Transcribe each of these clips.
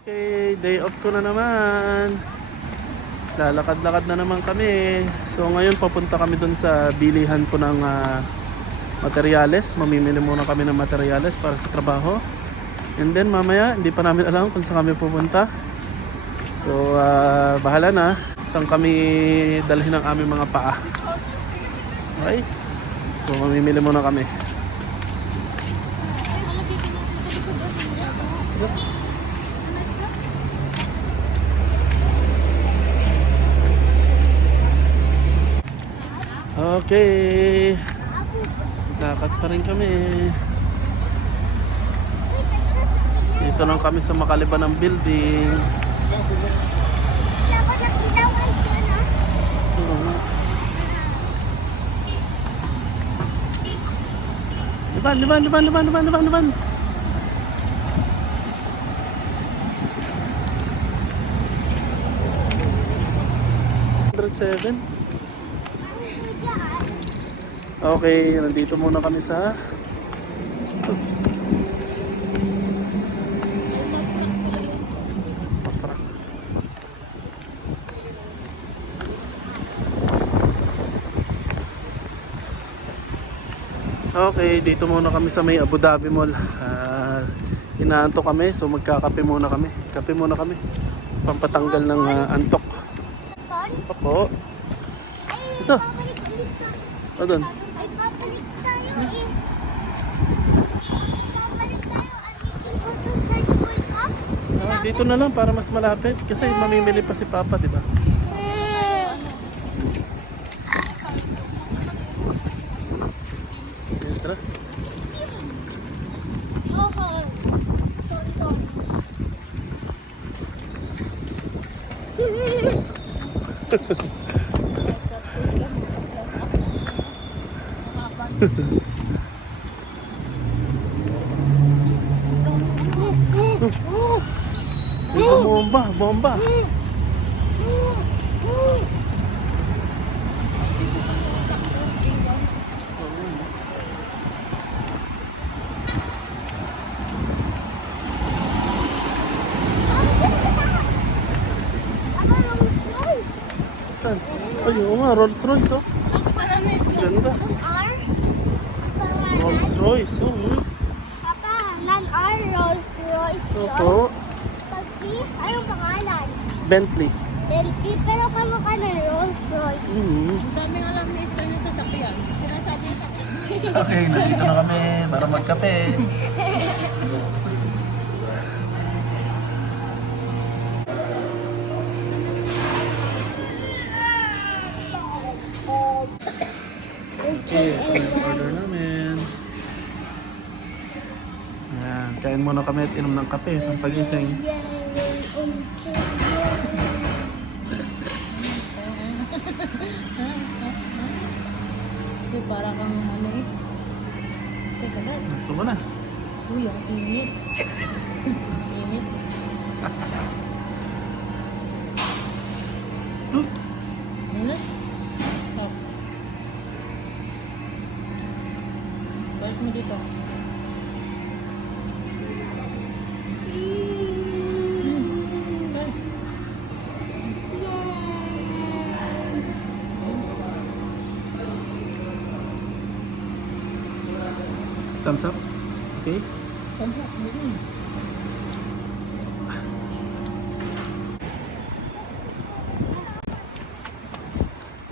Okay, day off ko na naman. Lalakad-lakad na naman kami. So ngayon papunta kami dun sa bilihan ko ng materyales. Mamimili muna kami ng materyales para sa trabaho. And then mamaya, hindi pa namin alam kung saan kami pupunta. So bahala na saan kami dalhin ng aming mga paa. Okay? So mamimili muna kami. Okay, lakad pa rin kami. Dito lang kami sa makaliban ng building. Liban. 107. Okay, nandito muna kami sa Okay, dito muna kami sa may Abu Dhabi Mall. Inaantok kami, so magkakape muna kami. Kape muna kami. Pampatanggal ng antok. Opo. Ito. O doon. Dito na lang para mas malapit. Kasi mamimili pa si Papa, di ba? Tara. Bomba. Saan? Ay, oo nga, Rolls Royce, oh. Ganda. Rolls Royce, oh. Papa, non-R Rolls Royce. Opo. Anong pangalan? Bentley. Bentley, pero kamukha ng Rolls Royce. Ang daming alam ni Esther na sasakyan. Sinasabi sa Okay, nandito na kami para magkape. Okay, ito yung order namin. Ayan, kain muna kami at inom ng kape ng pagising. para kang ano eh. Teka na. Gusto mo na? Uy, ang init. Init. Ano? Stop. Start mo dito. Thumbs up? Okay? Thumbs up.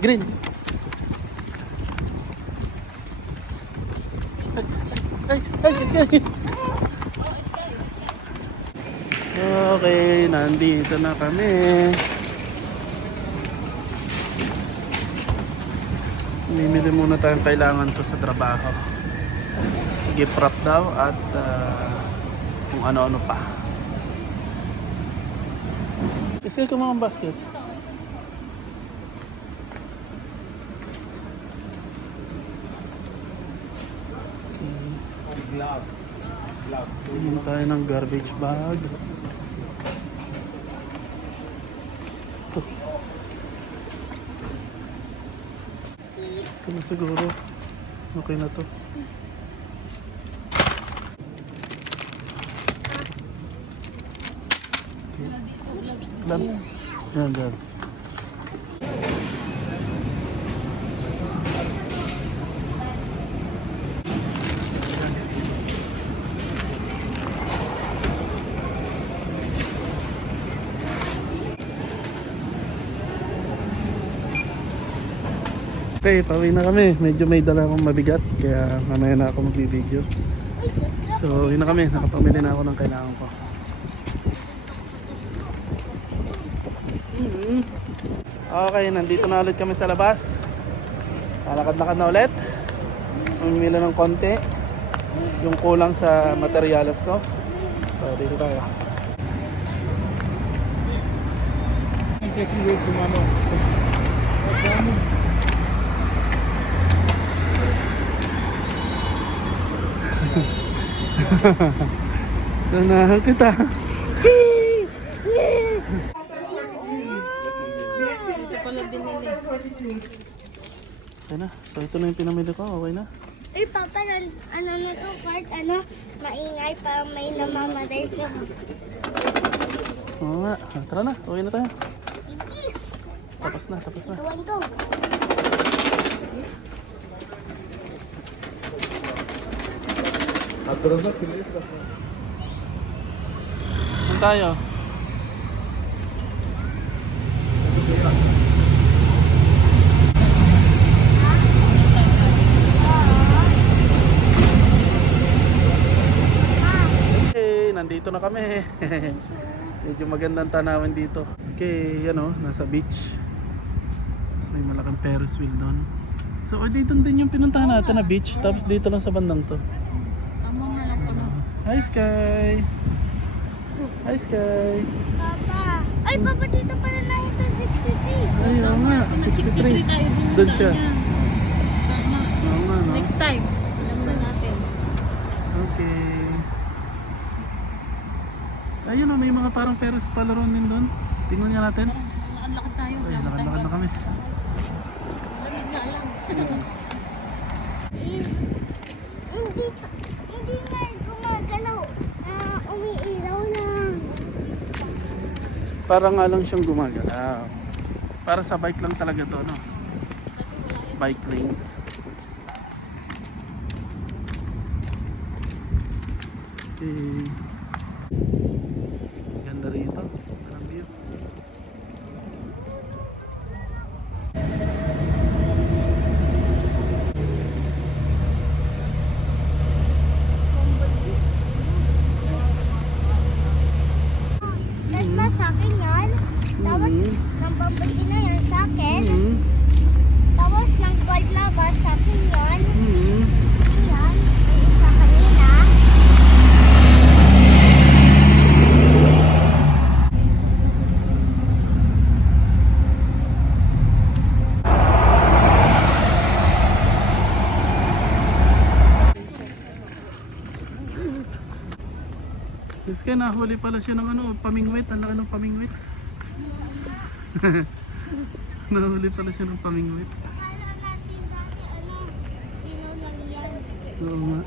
Green. Ay. Okay, nandito na kami. Mimili muna tayong kailangan ko sa trabaho. Gift wrap daw at kung ano-ano pa. Isil ko mga basket. Gloves. Tingin tayo ng garbage bag. Ito. Ito na siguro. Okay na to. Gloves. Yan, yan. Okay, pauwi na kami. Medyo may dala akong mabigat, kaya mamaya na ako magbibideo. So, yun na kami. Nakapamili na ako ng kailangan ko. Okay, nandito na ulit kami sa labas. Lalakad-lakad na ulit. Mamimili ng konti. Yung kulang sa materyales ko. So, dito tayo. Tanahan kita. Ito pala binili. Ayan na. So, ito na yung pinamili ko. Okay na. Ay, Papa, ano na to, part, ano, maingay pa may namamatay ka. Oo nga. Tara na. Okay na tayo. Tapos na. Tapos na. Tuwan ko. Saan tayo? Okay, nandito na kami. Medyo magandang tanawin dito. Okay, yan o, nasa beach. Tapos may malaking Ferris wheel doon. So, dito din yung pinuntahan natin na beach. Tapos dito lang sa bandang to. Ang mga lang po na. Hi, Sky! Hi, Sky! Papa. Ay, Papa, dito pala na ito, 63. Ay, oo nga, 63. tayo din. Doon siya. Tama. Oo nga, no? Next time. Alam na natin. Okay. Ayun o, may mga parang Ferris palaron din doon. Tingnan nga natin. Lakad tayo. Ay, lakad-lakad na kami. Lamig na alam. Hindi nga gumagalaw. Umiilaw na. Parang nga lang siyang gumagalaw. Para sa bike lang talaga to, no? Bike lane. Okay. Ganda rito. Parang view. Tapos na sa akin yan. Tapos ng bumblebee na yan sa akin. Tapos ng gold na ba sa akin yan. Yan. May isa kanina. Yes, kaya nahuli pala siya ng ano, pamingwit. Ang laki ng pamingwit. Nahuli pala siya ng pamingwit. Akala natin dati sino lang yan. Oo nga.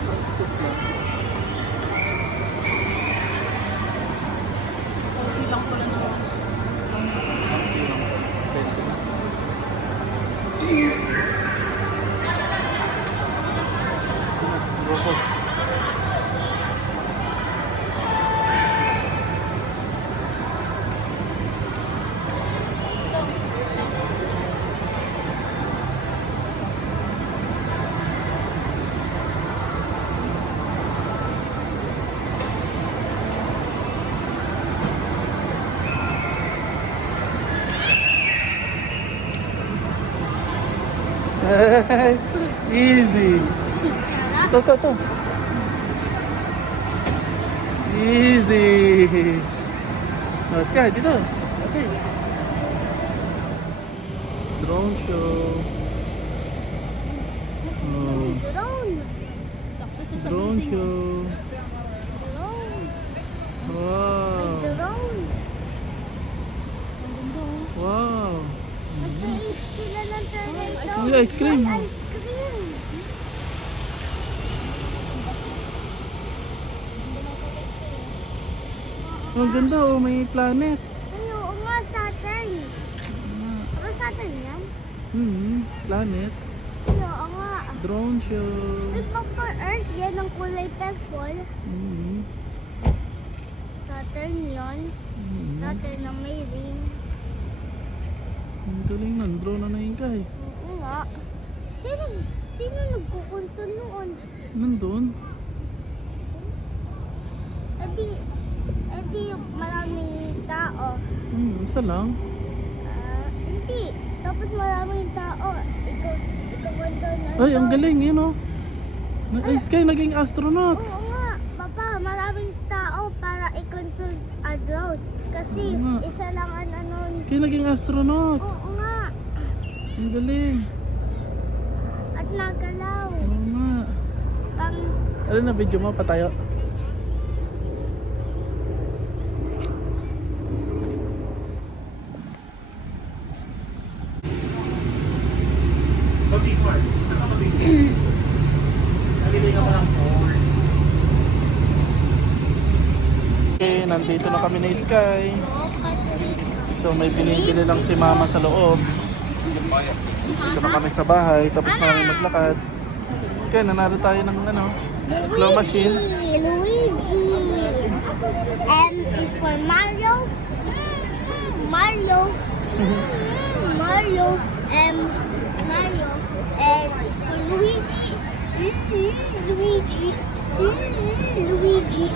Sa scoop lang. Okay lang pala naman. Pwede na. GoPro. Easy. To. Easy. Oh, Sky, dito. Okay. Drone show. Oh, Drone. Sakto siya sa drone building. show. Drone. Wow. Drone. Ang ganda oh. Wow. Nag-eat sila ng tornado. Uy, ice cream. May ice cream. Oh, ang ganda oh, may planet. Ay, oo nga, Saturn. Ano Saturn yan? Planet. Ay, oo nga. Drone show. Di ba for Earth, yan ang kulay purple? Saturn yun. Saturn na may ring. Ang galing nun, drone na yun kay. Oo nga. Sino nagkukontrol noon? Nandun. Edi maraming tao. Isa lang. Hindi. Dapat maraming tao. Ikaw control na. Ay, ang galing yun oh. Ay, Sky, naging astronaut. Oo nga. Papa, maraming tao para i-control a drone. Kasi Oo nga. isa lang ang ano. Kaya naging astronaut. Oo nga. Ang galing. At nagalaw. Oo nga. Pang Ano na video mo? Patayo. Okay, nandito na kami na Sky. So may binibili lang si Mama sa loob. Dito na kami sa bahay, tapos na kami maglakad. Sky, nanalo tayo ng ano, claw machine. Luigi. M is for Mario. Mario. Mario. M. Mario. L is for Luigi. Luigi. Luigi.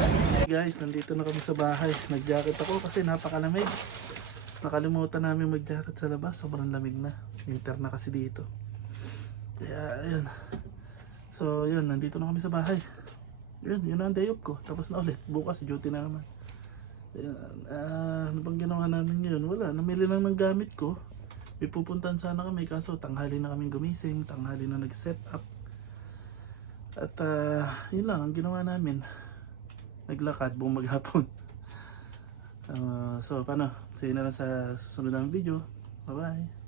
Guys, nandito na kami sa bahay. Nag-jacket ako kasi napakalamig. Nakalimutan namin mag-jacket sa labas. Sobrang lamig na. Winter na kasi dito. Kaya, ayun. So, yun. Nandito na kami sa bahay. Yun na ang day off ko. Tapos na ulit. Bukas, duty na naman. Ayan. Ano bang ginawa namin ngayon? Wala. Namili lang ng gamit ko. May pupuntahan sana kami. Kaso, tanghali na kaming gumising. Tanghali na nag-set up. At, yun lang ang ginawa namin. Naglakad buong maghapon. So, paano? See you na lang sa susunod ng video. Bye-bye.